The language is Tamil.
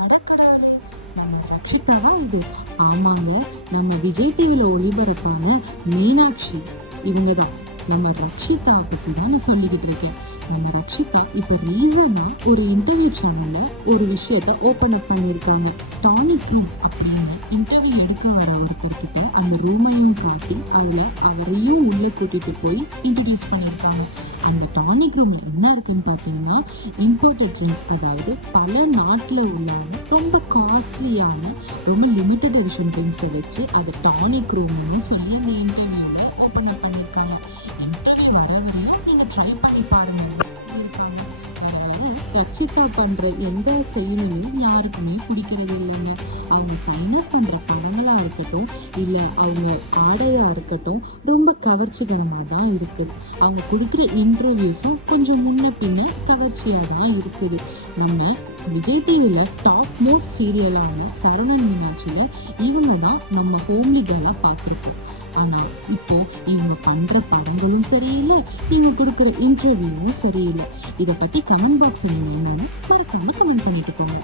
அடக்கடாலே, நம்ம ரட்சிதாவா இது? ஆமாங்க, நம்ம விஜய் டிவில ஒளிபரப்பான மீனாட்சி இவங்க தான். நம்ம ரக்ஷிதா பத்தி தான் நான் சொல்லிக்கிட்டு இருக்கேன். நம்ம ரக்ஷிதா இப்ப ரீசனா ஒரு இன்டர்வியூ சேனல்ல ஒரு விஷயத்த ஓபன் அப் பண்ணியிருக்காங்க. டானிக் ரூம் அப்படின்னு இன்டர்வியூ எடுக்க வர ஒருத்தர்கிட்ட அந்த ரூமையும் காட்டி அதுல அவரையும் உள்ள கூட்டிட்டு போய் இன்ட்ரடியூஸ் பண்ணியிருக்காங்க. அந்த டானிக் ரூம்ல என்ன இருக்குன்னு பாத்தீங்கன்னா, இம்போர்ட்டட் ட்ரிங்க்ஸ், அதாவது பல நாட்டுல உள்ளவங்க ரொம்ப காஸ்ட்லியான ரொம்ப லிமிடெட் எடிஷன் ட்ரிங்க்ஸை வச்சு அதை டானிக் ரூம்னு சொல்லி அந்த இன்டர்வியூல ஓப்பன் அப் பண்ணியிருக்காங்க. இன்டர்வியூ வர வரையும் நீங்க ட்ரை பண்ணி பாருங்க இருக்காங்க. அதாவது ரட்சிதா பண்ற எந்த செயலுமே யாருக்குமே பிடிக்கிறது இல்லைங்க. அவங்க சைன் அப் பண்ற படங்களா இருக்கட்டும், இல்ல அவங்க ஆடையா இருக்கட்டும், ரொம்ப கவர்ச்சிகரமா தான் இருக்குது. அவங்க கொடுக்குற இன்டர்வியூஸும் கொஞ்சம் முன்ன பின்ன கவர்ச்சியா தான் இருக்குது. நம்ம விஜய் டிவில டாப் மோஸ்ட் சீரியலான சரவணன் மீனாட்சியில இவங்க தான் நம்ம ஹோம்லி கேர்ளா பார்த்துருக்கோம். ஆனா இப்போ இவங்க பண்ற படங்களும் சரியில்லை, இவங்க கொடுக்குற இன்டர்வியூவும் சரியில்லை. இதை பத்தி கமெண்ட் பாக்ஸ்ல நீங்க என்னன்னு மறக்காம கமெண்ட் பண்ணிட்டு போங்க.